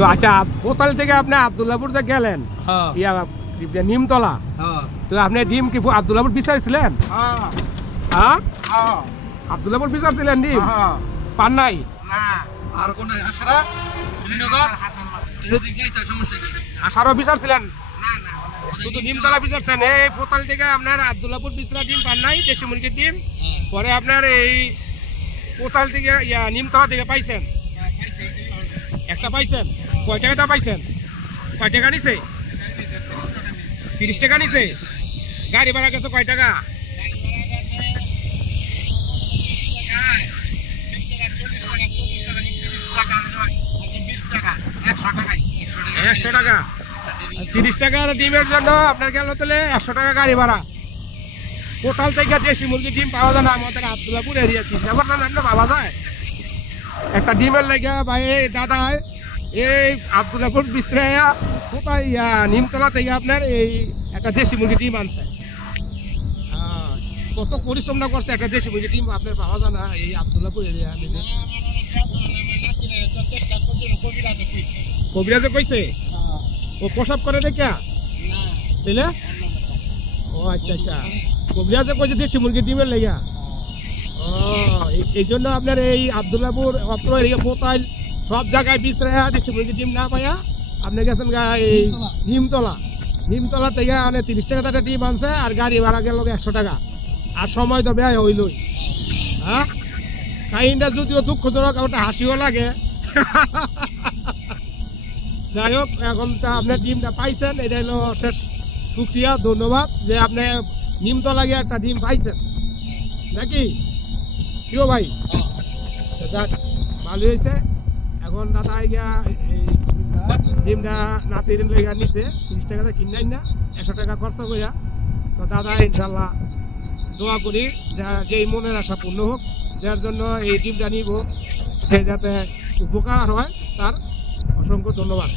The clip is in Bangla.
তো আচ্ছা কোথাল থেকে আপনি আবদুল্লাপুর যে গেলেন হ্যাঁ। ইয়া নিমতলা হ্যাঁ। তো আপনি ডিম কি আবদুল্লাপুর বিচারছিলেন? হ্যাঁ। হ্যাঁ? আবদুল্লাপুর বিচারছিলেন ডিম? হ্যাঁ। পান নাই? না। আর কোন আশরা শ্রীনগর? সমস্যা কি? আষাঢ় বিচারছিলেন? না না। শুধু নিমতলা বিচারছেন। এই কোথাল থেকে আপনার আবদুল্লাপুর বিচরা ডিম পান নাই দেশি মুরগির ডিম। পরে আপনার এই কোথাল থেকে ইয়া নিমতলা থেকে পাইছেন। একটা পাইছেন? কয় টাকাটা পাইছেন? কয় টাকা নিছে? তিরিশ টাকা নিছে। গাড়ি ভাড়া গেছে কয় টাকা? একশো টাকা। তিরিশ টাকার ডিমের জন্য আপনার গেল তাহলে একশো টাকা গাড়ি ভাড়া। কোথাল থেকে দেশি মুরগি ডিম পাওয়া যায় না, আমাদের আবদুল্লাপুর এরিয়া চিন্তা করছেন আপনার পাওয়া যায়? একটা ডিমের লেগে ভাই এই দাদা এই আবদুল্লাপুর বিশ্রাইয়া কোথায় ইয়া, নিমতলা থেকে আপনার এই একটা দেশি মুরগি ডিম আনছে। আহ, কত পরিশ্রমটা করছে একটা দেশি মুরগি ডিম আপনার পাওয়া যায় না এই আবদুল্লাপুর এরিয়া কবিরাজে কইছে? ও প্রসাব করে দেখা? ও আচ্ছা আচ্ছা। কবিরাজে কইছে দেশি মুরগি ডিমের লেগা। ও এই- জন্য আপনার এই আবদুল্লাপুর অত্র এরিয়া কোথায় সব জায়গায় বিশ্রায়া দেশি মুরগি ডিম না পাইয়া আপনি গেছেন এই নিমতলা। নিমতলা। থেকে মানে তিরিশ টাকা একটা ডিম আনছে আর গাড়ি ভাড়া গেল একশো টাকা। আর সময় তো ব্যয় হইলই। হ্যাঁ? কাহিনটা যদিও দুঃখজনক ওটা হাসিও লাগে। যাই হোক এখন তা আপনার ডিমটা পাইছেন এটা হলো শেষ শুক্রিয়া ধন্যবাদ যে আপনি নিমতলা গিয়ে একটা ডিম পাইছেন। নাকি? কিও ভাই? যাক ভালো হয়েছে এখন দাদা গিয়া এই ডিমটা নাতির লেগা নিছে। তিরিশ টাকাটা কিনাই না একশো টাকা খরচ করিয়া তো দাদা ইনশাল্লাহ দোয়া করি যা যেই মনের আশা পূর্ণ হোক যার জন্য এই ডিমটা নিব সে যাতে উপকার হয় তার অসংখ্য ধন্যবাদ।